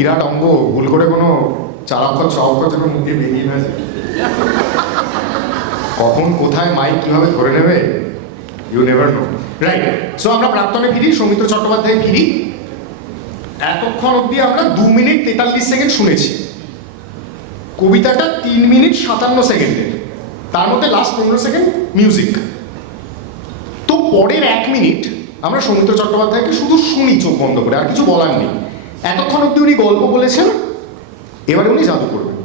বিরাট অঙ্গ, ভুল করে কোনো চার অক্ষর ছ অক্ষর যেন মুখ দিয়ে বেরিয়ে না যায়, কখন কোথায় মাইক কিভাবে ধরে নেবে, you never know, right? So আমরা প্রাক্তনে ফিরি, সৌমিত্র চট্টোপাধ্যায় ফিরি। এতক্ষণ অব্দি আমরা 2 মিনিট 43 সেকেন্ড শুনেছি। কবিতাটা 3 মিনিট 57 সেকেন্ডের, তার মধ্যে লাস্ট 15 সেকেন্ড মিউজিক। তো পরের 1 মিনিট আমরা সৌমিত্র চট্টোপাধ্যায়কে শুধু শুনি চোখ বন্ধ করে, আর কিছু বলার নেই। এতক্ষণ অব্দি উনি গল্প বলেছেন, এবারে উনি জাদু করবেন।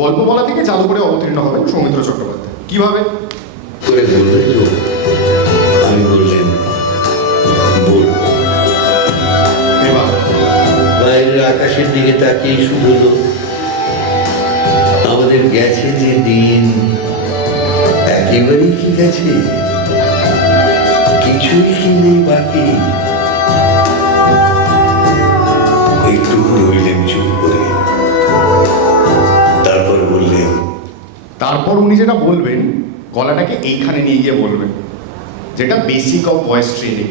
গল্প বলা থেকে জাদু করে অবতীর্ণ হবেন সৌমিত্র চট্টোপাধ্যায়। কিভাবে করে বললেন তো, আমি বললেন বল। এবার বাইরের আকাশের দিকে তাকিয়ে শুধু আমাদের গেছে যে দিন একেবারেই কি গেছে, কিছুই কি নেই বাকি। একটু রইলেন চুপ করে, তারপর বললেন। তারপর উনি যেটা বলবেন, গলাটাকে এইখানে নিয়ে গিয়ে বলবেন, যেটা বেসিক অফ ভয়েস ট্রেনিং।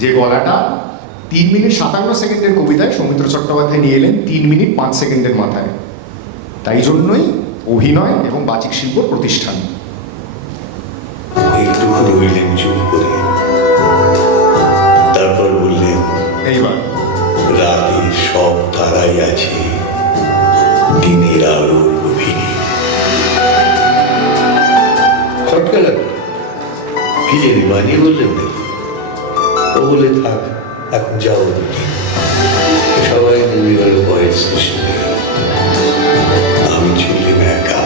যে গলাটা 3 মিনিট 57 সেকেন্ডের কবিতায় সৌমিত্র চট্টোপাধ্যায় নিয়ে এলেন 3 মিনিট 5 সেকেন্ডের মাথায়। তাই জন্যই অভিনয় এবং বাচিক শিল্প প্রতিষ্ঠান। একটু রইলেন চুপ করে, তারপর বললেন। এইবার রাতের সব তারাই আছে দিনের আলোর গভীরে। খটকা লাগলো, কি জানি বানিয়ে বললেন নাকি। ও বলে থাক, এখন যাও দিদি। সবাই নেমে গেল পরের স্টেশনে, আমি চললেন একা।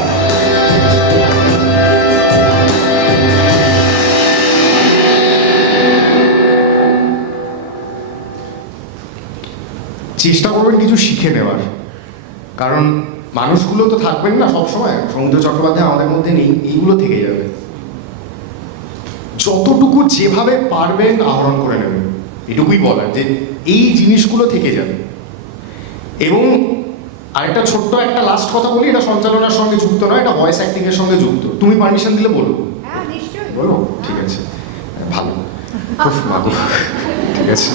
চেষ্টা করবেন কিছু শিখে নেওয়ার, কারণ মানুষগুলো তো থাকবেন না সবসময়। সৌমিত্র চট্টোপাধ্যায় আমাদের মধ্যে নেই, এইগুলো থেকে যাবে। যতটুকু যেভাবে পারবেন আহরণ করে নেবেন, এটুকুই বলার, যে এই জিনিসগুলো থেকে যাবে। এবং আরেকটা ছোট্ট একটা লাস্ট কথা বলি, এটা সঞ্চালনার সঙ্গে যুক্ত নয়, এটা ভয়েস অ্যাক্টিং এর সঙ্গে যুক্ত। তুমি পারমিশন দিলে বলবো? হ্যাঁ নিশ্চয়ই বলো, ঠিক আছে, ভালো, খুব ভালো, ঠিক আছে।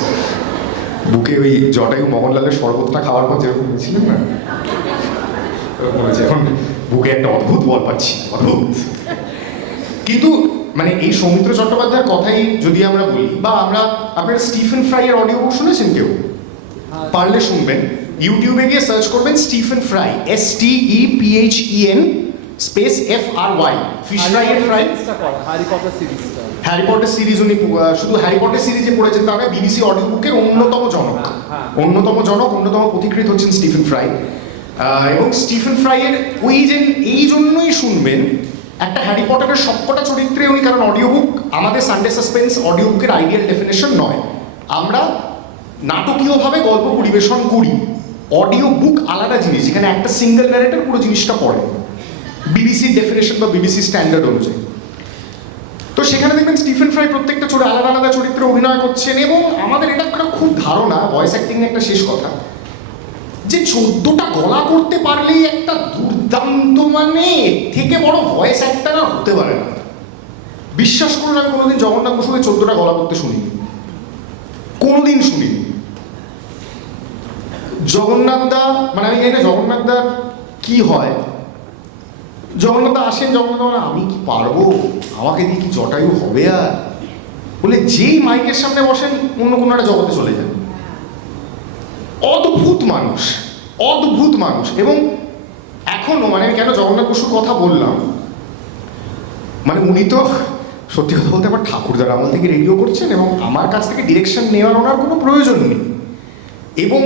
বুকে ওই জটায়ু মোহনলালের শরবতটা খাওয়ার পর যেরকম হয়েছিলেন না, এরকম হয়েছে। এখন বুকে একটা অদ্ভুত বল পাচ্ছি, অদ্ভুত। কিন্তু মানে এই সৌমিত্র চট্টোপাধ্যায়ের কথাই যদি আমরা বলি, বা আমরা আপনার স্টিফেন ফ্রাইয়ের অডিও বুক শুনেছেন কেউ? পারলে শুনবেন, ইউটিউবে গিয়ে সার্চ করবেন Stephen Fry, STEPHEN space FRY, fish ফ্রাইয়ের ফ্রাই। হ্যারি পটার সিরিজটা, হ্যারি পটার সিরিজ উনি শুধু হ্যারি পটার সিরিজে পড়েছেন তা নয়, BBC অডিও বুকের অন্যতম জনক, অন্যতম পথিকৃৎ হচ্ছেন স্টিফেন ফ্রাই। এবং স্টিফেন ফ্রাইয়ের এই জন্যই শুনবেন, একটা হ্যারি পটারের সবকটা চরিত্রে উনি, কারণ অডিও বুক আমাদের সানডে সাসপেন্স অডিও বুকের আইডিয়াল ডেফিনেশন নয়, আমরা নাটকীয়ভাবে গল্প পরিবেশন করি। অডিও বুক আলাদা জিনিস, যেখানে একটা সিঙ্গেল ন্যারেটর পুরো জিনিসটা পড়ে, BBC ডেফিনেশন বা BBC স্ট্যান্ডার্ড অনুযায়ী। তো সেখানে দেখবেন স্টিফেন ফ্রাই প্রত্যেকটা আলাদা আলাদা চরিত্রে অভিনয় করছেন। এবং আমাদের এটা একটা খুব ধারণা ভয়েস অ্যাক্টিং একটা শেষ কথা, যে 14টা গলা করতে পারলেই একটা দুর্দান্ত, মানে থেকে বড় ভয়েস অ্যাক্টর আর হতে পারে না। বিশ্বাস করুন, আমি কোনোদিন জগন্নাথ বসুকে 14টা গলা করতে শুনিনি, কোনোদিন শুনিনি। জগন্নাথ দা, মানে আমি জানি না জগন্নাথ দা কি হয়। জগন্নাথ দা আসেন, জগন্নাথ দা আমি কি পারবো, আমাকে দিয়ে কি জটায়ু হবে আর, বলে যেই মাইকের সামনে বসেন অন্য কোনো একটা জগতে চলে যান। অদ্ভুত মানুষ, অদ্ভুত মানুষ। এবং এখনো, মানে আমি কেন জগন্নাথ বসুর কথা বললাম, মানে উনি তো সত্যি কথা বলতে আবার ঠাকুরদার আমল থেকে রেডিও করছেন, এবং আমার কাছ থেকে ডিরেকশন নেওয়ার ওনার কোনো প্রয়োজন নেই। এবং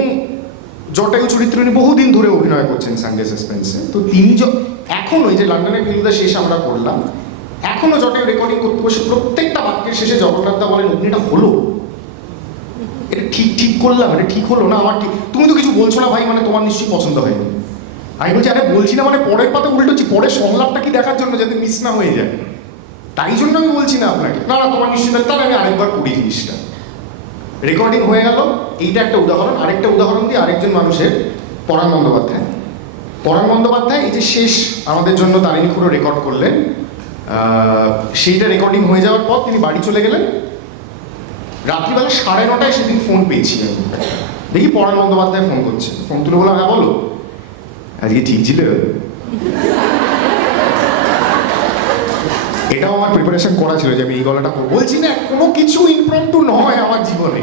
জটায়ু চরিত্রে উনি বহুদিন ধরে অভিনয় করছেন সানডে সাসপেন্সে। তো তিনি এখন ওই যে লন্ডনের ফিল্মটা শেষ আমরা করলাম, এখনো জটায়ু রেকর্ডিং করতে বসে প্রত্যেকটা বাক্যের শেষে জগন্নাথ দা বলেন, এটা হলো, এটা ঠিক করলাম, এটা ঠিক হলো না, আমার ঠিক, তুমি তো কিছু বলছো না ভাই, মানে তোমার নিশ্চয়ই পছন্দ হয়নি। আমি বলছি, আরে বলছি না, মানে পরের পাতা উল্টোচ্ছি, পরের সংলাপটা কি দেখার জন্য, যাতে মিস না হয়ে যায়, তাই জন্য আমি বলছি না আপনাকে, না তোমার নিশ্চয়ই, তাহলে আমি আরেকবার করি জিনিসটা। রেকর্ডিং হয়ে গেল, এইটা একটা উদাহরণ। আরেকটা উদাহরণ দিই আরেকজন মানুষের, পরাণ বন্দ্যোপাধ্যায়। পরাণ বন্দ্যোপাধ্যায় এই যে শেষ আমাদের জন্য তারিণী খুঁড়ো রেকর্ড করলেন, সেইটা রেকর্ডিং হয়ে যাওয়ার পর তিনি বাড়ি চলে গেলেন। রাত্রিবেলা 9:30 সেদিন ফোন পেয়েছিলেন, দেখি পরাণ বন্দ্যোপাধ্যায় ফোন করছে, ফোন তুলে বললাম হ্যাঁ বলো, আজকে ঠিক ছিল? এটাও আমার প্রিপারেশন করা ছিল যে আমি এই গলাটা করবো। বলছি না কোনো কিছু ইমপ্রম্পটু নয় আমার জীবনে,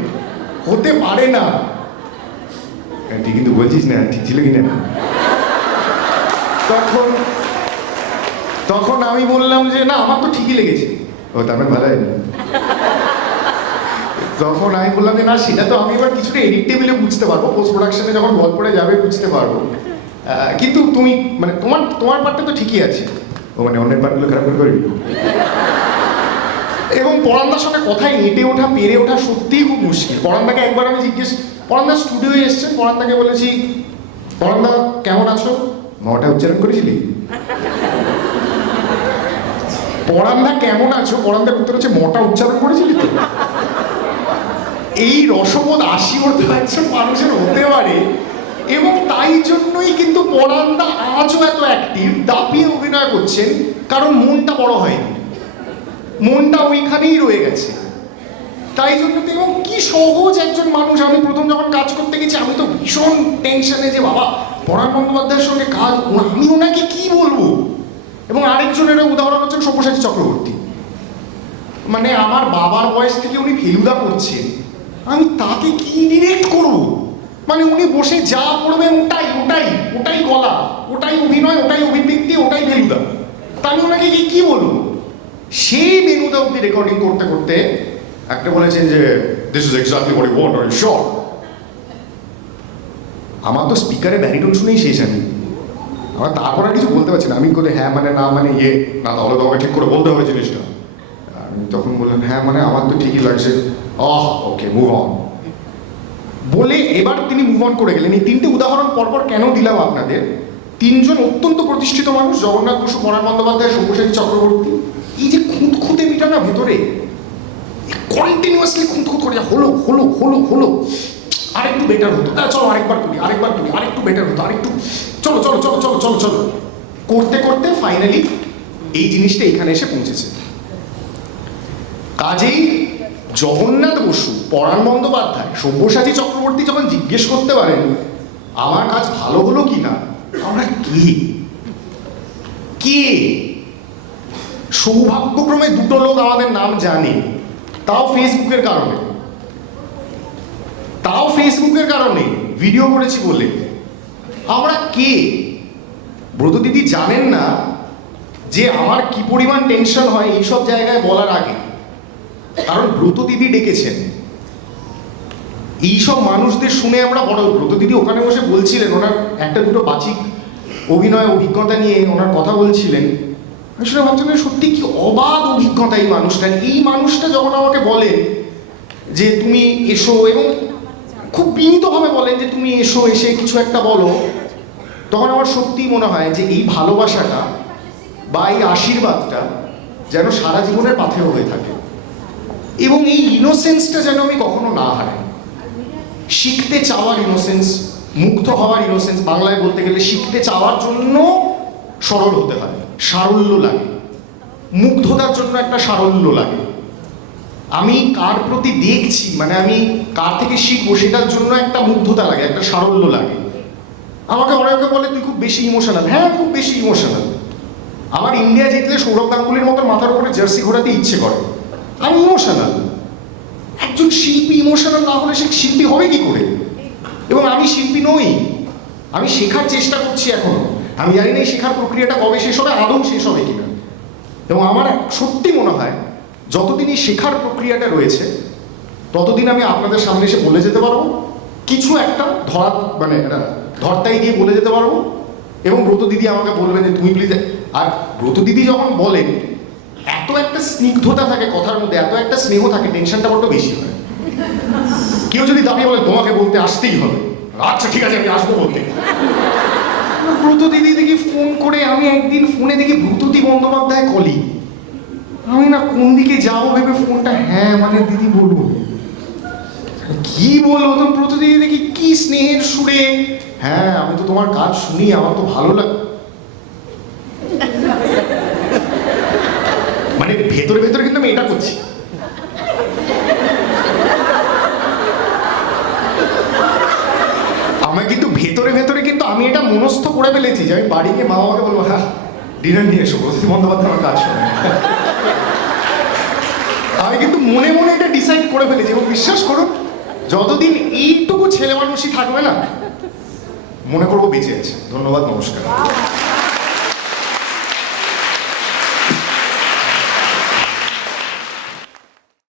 হতে পারে না। তুই কিন্তু বলছিস না ঠিক ছিল কিনা। তখন তখন আমি বললাম যে না আমার তো ঠিকই লেগেছে। ও তার মানে ভালো হয়নি। তখন আমি বললাম যে না সেটা তো আমি এবার কিছুটা এডিট টেবিলে বুঝতে পারবো, পোস্ট প্রোডাকশনে যখন গল্পটা যাবে বুঝতে পারবো, কিন্তু তুমি মানে তোমার পার্টটা তো ঠিকই আছে। ও মানে অন্যের পার্টগুলো খারাপ করে করবি। এবং পরান্দার সঙ্গে কথায় এঁটে ওঠা পেরে ওঠা সত্যিই খুব মুশকিল। পরান্দাকে একবার আমি পরান্দা স্টুডিওয়ে এসছেন, পরান্দাকে বলেছি পরান্দা কেমন আছো, মটা উচ্চারণ করেছিলি? পরান্দা কেমন আছো, পরান্দার উত্তর হচ্ছে মটা উচ্চারণ করেছিলি তো? এই রসবোধ 80% মানুষের হতে পারে, এবং তাই জন্যই কিন্তু পরান্দা আজও এত অ্যাক্টিভ, দাপিয়ে অভিনয় করছেন, কারণ মনটা বড় হয়নি, মনটা ওইখানেই রয়ে গেছে। তাই জন্য তো, এবং কি সহজ একজন মানুষ। আমি প্রথম যখন কাজ করতে গেছি আমি তো ভীষণ টেনশনে যে বাবা পরাণ বন্দ্যোপাধ্যায়ের সঙ্গে কাজ, আমি ওনাকে কি বলবো। এবং আরেকজনের উদাহরণ হচ্ছেন সব্যসাচী চক্রবর্তী। মানে আমার বাবার বয়স থেকে উনি ফেলুদা করছেন, আমি তাকে কি ডিরেক্ট করবো? মানে উনি বসে যা পড়বেন ওটাই ওটাই ওটাই গলা, ওটাই অভিনয়, ওটাই অভিব্যক্তি, ওটাই ফেলুদা। তা আমি ওনাকে কি বলবো? সেই বেনুদা অব্দি রেকর্ডিং করতে করতে একটা বলেছেন যে this is exactly what you want, are you sure? আমার তো স্পিকারে ব্যারিটোন শুনেই শেষ আমি, আমার তারপর আর কিছু বলতে পারছি না। আমি বলে হ্যাঁ মানে না মানে ইয়ে না, তাহলে তোমাকে ঠিক করে বলতে হবে জিনিসটা। আমি তখন বললাম হ্যাঁ মানে আমার তো ঠিকই লাগছে, ওকে মুভ অন বলে এবার তিনি মুভ অন করে গেলেন। এই তিনটে উদাহরণ পরপর কেন দিলাম আপনাদের? তিনজন অত্যন্ত প্রতিষ্ঠিত মানুষ, জগন্নাথ বসু, পরাণ বন্দ্যোপাধ্যায়, সব্যসাচী চক্রবর্তী। এই যে খুঁতখুঁতে মিটা না ভেতরে, কন্টিনিউয়াসলি খুঁতখুত করে হলো হলো হলো হলো, আরেকটু বেটার হতো, চলো আরেকবার করি আরেকবার করি, আরেকটু বেটার হতো, আরেকটু চলো চলো চলো চলো চলো চলো করতে করতে ফাইনালি এই জিনিসটা এখানে এসে পৌঁছেছে। কাজেই জগন্নাথ বসু, পরাণ বন্দ্যোপাধ্যায়, সব্যসাচী চক্রবর্তী যখন জিজ্ঞেস করতে পারেন আমার কাজ ভালো হলো কি না, আমরা কে? সৌভাগ্যক্রমে দুটো লোক আমাদের নাম জানে, তাও ফেসবুকের কারণে ভিডিও করেছি বলে। আমরা কে? ব্রত দিদি জানেন না যে আমার কি পরিমাণ টেনশন হয় এইসব জায়গায় বলার আগে, কারণ ব্রত দিদি ডেকেছেন। এইসব মানুষদের শুনে আমরা বড়। ব্রত দিদি ওখানে বসে বলছিলেন, ওনার একটা দুটো বাচিক অভিনয় অভিজ্ঞতা নিয়ে ওনার কথা বলছিলেন। আমি শুনে ভাবছিলাম সত্যি কি অবাধ অভিজ্ঞতা এই মানুষটা। এই মানুষটা যখন আমাকে বলেন যে তুমি এসো, এবং খুব বিনীতভাবে বলেন যে তুমি এসো, এসে কিছু একটা বলো, তখন আমার সত্যিই মনে হয় যে এই ভালোবাসাটা বা এই আশীর্বাদটা যেন সারা জীবনের পাথেয় হয়ে থাকে, এবং এই ইনোসেন্সটা যেন আমি কখনো না হারাই। শিখতে চাওয়ার ইনোসেন্স, মুগ্ধ হওয়ার ইনোসেন্স, বাংলায় বলতে গেলে শিখতে চাওয়ার জন্য সরল হতে হয়, সারল্য লাগে। মুগ্ধতার জন্য একটা সারল্য লাগে। আমি কার প্রতি দেখছি, মানে আমি কার থেকে শিখবো, সেটার জন্য একটা মুগ্ধতা লাগে, একটা সারল্য লাগে। আমাকে অনেকে বলে তুই খুব বেশি ইমোশনাল। হ্যাঁ খুব বেশি ইমোশনাল। আমার ইন্ডিয়া জিতলে সৌরভ গাঙ্গুলির মতো মাথার উপরে জার্সি ঘোরাতে ইচ্ছে করে। আমি ইমোশনাল। একজন শিল্পী ইমোশনাল না হলে সে শিল্পী হবে কি করে? এবং আমি শিল্পী নই, আমি শেখার চেষ্টা করছি এখনো। আমি জানি না এই শেখার প্রক্রিয়াটা কবে শেষ হবে, আদৌ শেষ হবে কিনা। এবং আমার সত্যি মনে হয় যতদিন এই শেখার প্রক্রিয়াটা রয়েছে ততদিন আমি আপনাদের সামনে এসে বলে যেতে পারবো, কিছু একটা মানে ধরতাই দিয়ে বলে যেতে পারবো। এবং ব্রত দিদি আমাকে বলবেন যে তুমি প্লিজ। আর ব্রত দিদি যখন বলেন, এত একটা স্নিগ্ধতা থাকে কথার মধ্যে, এত একটা স্নেহ থাকে, টেনশনটা বড্ড বেশি হয়। কেউ যদি দাঁড়িয়ে বলে তোমাকে বলতে আসতেই হবে, আচ্ছা ঠিক আছে আমি আসবো বলতে। ব্রত দিদি দেখি ফোন করে, আমি একদিন ফোনে দেখি ব্রততী বন্দ্যোপাধ্যায় কলি। আমি না কোন দিকে যাবো ভেবে ফোনটা, হ্যাঁ মানে দিদি বলবো, কি বলবো? তো ব্রত দিদি দেখি কি স্নেহের সুরে, হ্যাঁ আমি তো তোমার কাজ শুনি, আমার তো ভালো লাগে। মানে ভেতরে ভেতরে কিন্তু আমি এটা করছি। মনস্থ করে ফেলেছি যে আমি বাড়ি গিয়ে মা বাবাকে বলবো হ্যাঁ ডিনার নিয়ে এসো, প্রস্তুতি বন্দ্যোপাধ্যায় আমার কাজ শোনে। আমি কিন্তু মনে মনে এটা ডিসাইড করে ফেলেছি এবং বিশ্বাস করুন যতদিন এইটুকু ছেলে মানুষই থাকবে না মনে করবো বেঁচে আছে। ধন্যবাদ, নমস্কার।